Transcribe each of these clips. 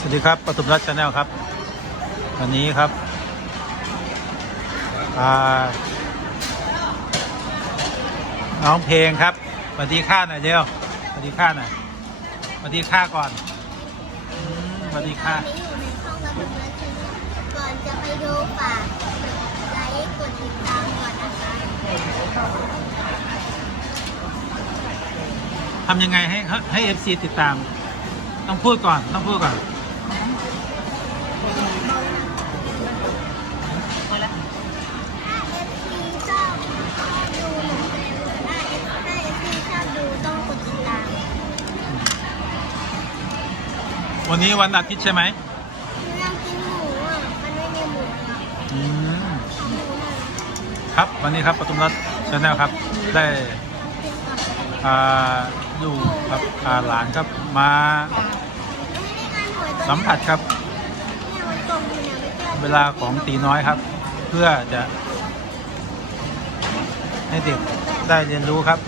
สวัสดีครับปทุมรัฐชาแนลครับ วันนี้ครับน้องเพลงครับสวัสดีค่าหน่อยเดียวสวัสดีค่าหน่อยสวัสดีค่าก่อนมสวัสดีค่าก่อนจะไปดูฝากไลค์กดติดตามก่อนนะคะทำยังไงให้ให้เอฟซีติดตาม ต้องพูดก่อน ต้องพูดก่อน ถ้า FC ชอบดูถ้า F ถ้า FC ชอบดูต้องกดติดตามวันนี้วันอาทิตย์ใช่ไหมหนูอยากกินหมูอะ มันไม่มีหมูอะอืมขอหมูหน่อยครับวันนี้ครับปทุมรัฐชาแนลครับ ได้กินก่อนอ่าอยู่กับอ่าหลานครับมา สัมผัสครับ เวลาของตีน้อยครับ เพื่อจะ ให้เด็กได้เรียนรู้ครับ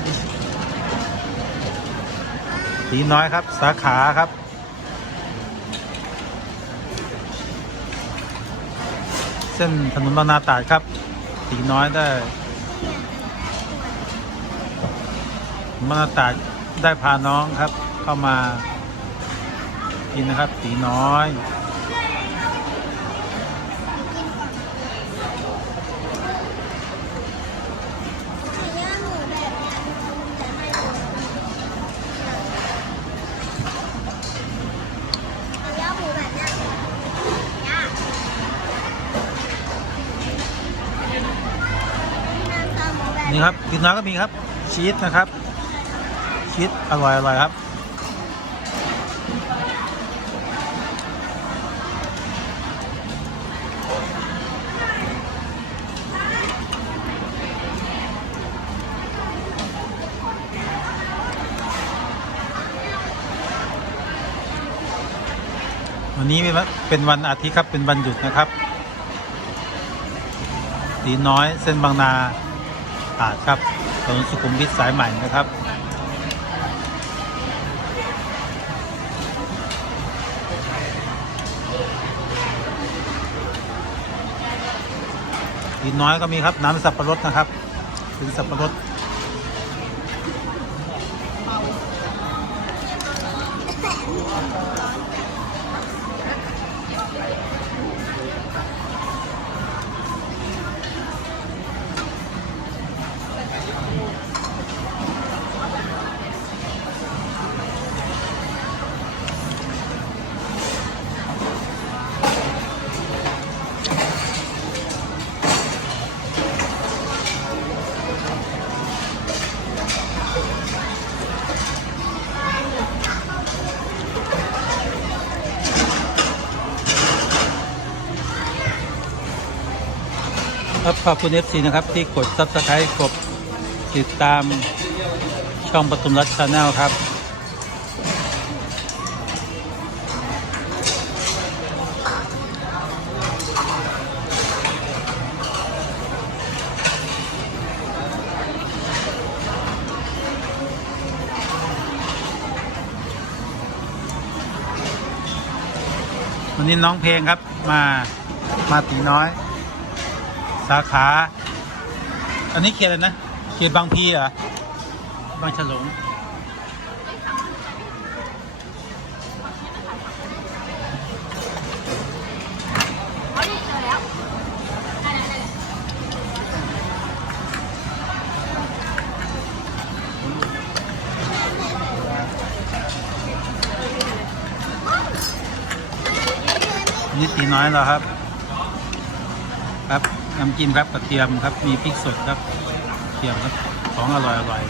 ตีน้อยครับ สาขาครับเส้นถนนบางนาตราดครับตีน้อยได้บางนาตราดได้พาน้องครับ เข้ามา กินนะครับ ตีน้อยไก่ย่างหมูแบบเนี้ยจะให้ดูไก่ย่างหมูแบบเนี้ยย่างหมูแบบนี่ครับกินน้ำก็มีครับ ชีสนะครับ ชีสอร่อยอร่อยครับ วันนี้เป็นวันอาทิตย์ครับเป็นวันหยุดนะครับตีน้อยเส้นบางนาตาดครับถนนสุขุมวิทสายใหม่นะครับ ตีน้อยก็มีครับน้ำสับปะรดนะครับ เป็นสับปะรด ขอบคุณ FC นะครับ ที่กด Subscribe กดติดตามช่องปทุมรัฐชาแนลครับ วันนี้น้องเพลงครับมามาตีน้อย สาขา อันนี้เขียนอะไรนะ เขียนบางพีเหรอ บางฉลงนนี้ตีน้อยแล้วครับ ครับ น้ำจิ้มครับกระเทียมครับมีพริกสดครับกระเทียมครับของอร่อยอร่อย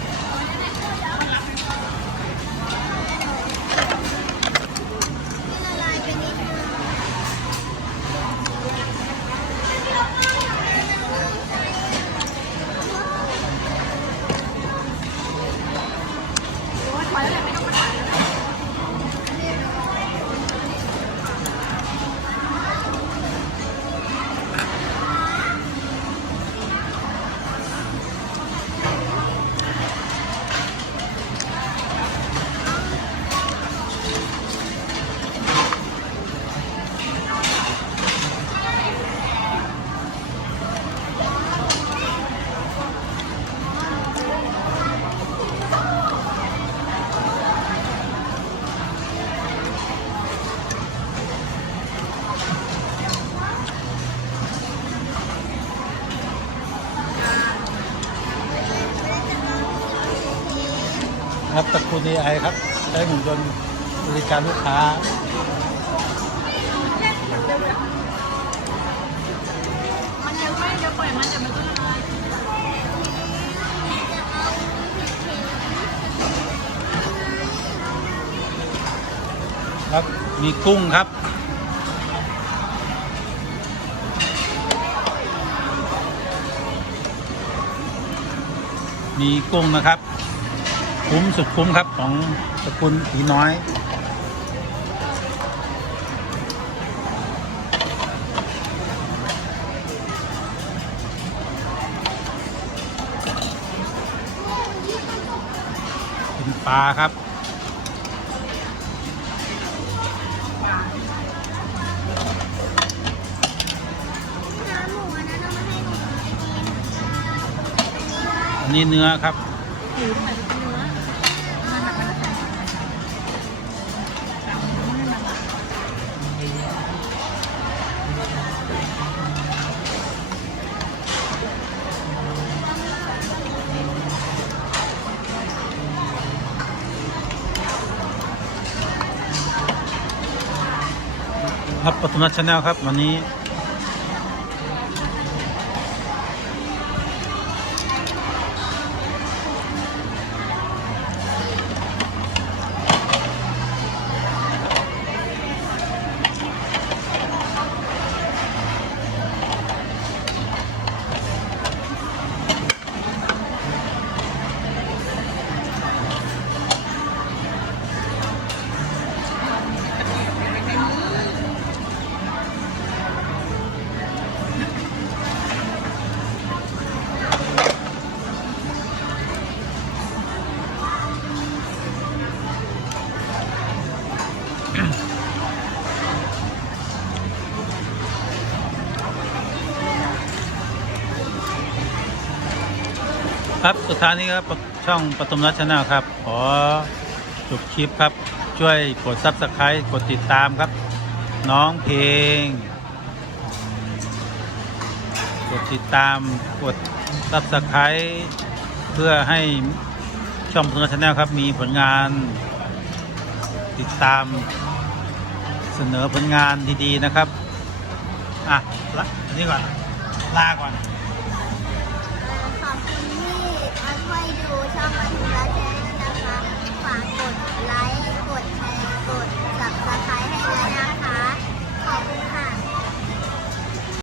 ตระกูล AI ครับ ใช้หุ่นยนต์บริการลูกค้า มันยังไม่เดี๋ยวปล่อยมันเดี๋ยวมันก็ละลายครับ มีกุ้งครับ มีกุ้งนะครับ คุ้มสุดคุ้มครับของสกุลผีน้อยเป็นปลาครับน้ำหมูอันนั้นเอามาให้หนูหน่อยอันนี้เนื้อครับ ครับปทุมนัชแนลครับ วันนี้ ครับสุดท้ายนี้ครับช่องปทุมรัชชาครับ ขอจบคลิปครับ ช่วยกดซับสไครต์กดติดตามครับ น้องเพลง กดติดตามกดซับสไครต์เพื่อให้ช่องปทุมรัชชาครับ มีผลงาน ติดตามเสนอผลงานดีๆนะครับ อะละอันนี้ก่อน ลาก่อนขอบคุณ ช่วดูช่องมันและร์ด้วยนะคะ ฝากกดไลค์ กดแชร์ กดสับสไครต์ให้ด้วยนะคะ ขอบคุณ